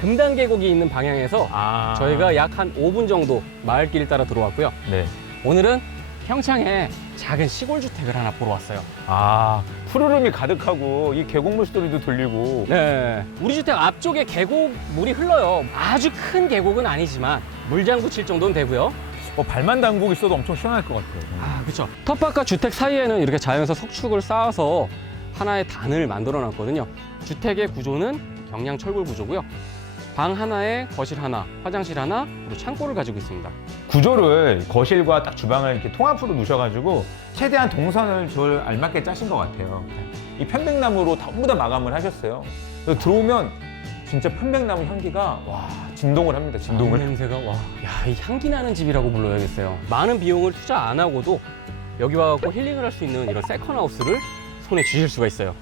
금단 계곡이 있는 방향에서 아. 저희가 약 한 5분 정도 마을길 따라 들어왔고요. 네. 오늘은 평창에 작은 시골 주택을 하나 보러 왔어요. 아, 푸르름이 가득하고 이 계곡물 소리도 들리고. 네, 우리 주택 앞쪽에 계곡 물이 흘러요. 아주 큰 계곡은 아니지만 물장구 칠 정도는 되고요. 발만 담그고 있어도 엄청 시원할 것 같아요. 아, 그렇죠. 텃밭과 주택 사이에는 이렇게 자연에서 석축을 쌓아서 하나의 단을 만들어 놨거든요. 주택의 구조는 경량 철골 구조고요. 방 하나에 거실 하나, 화장실 하나, 그리고 창고를 가지고 있습니다. 구조를 거실과 딱 주방을 이렇게 통합으로 놓으셔가지고 최대한 동선을 좀 알맞게 짜신 것 같아요. 이 편백나무로 전부 다 마감을 하셨어요. 그래서 들어오면 진짜 편백나무 향기가 와 진동을 합니다. 진동을. 냄새가 와, 야, 이 향기 나는 집이라고 불러야겠어요. 많은 비용을 투자 안 하고도 여기 와갖고 힐링을 할 수 있는 이런 세컨하우스를 손에 쥐실 수가 있어요.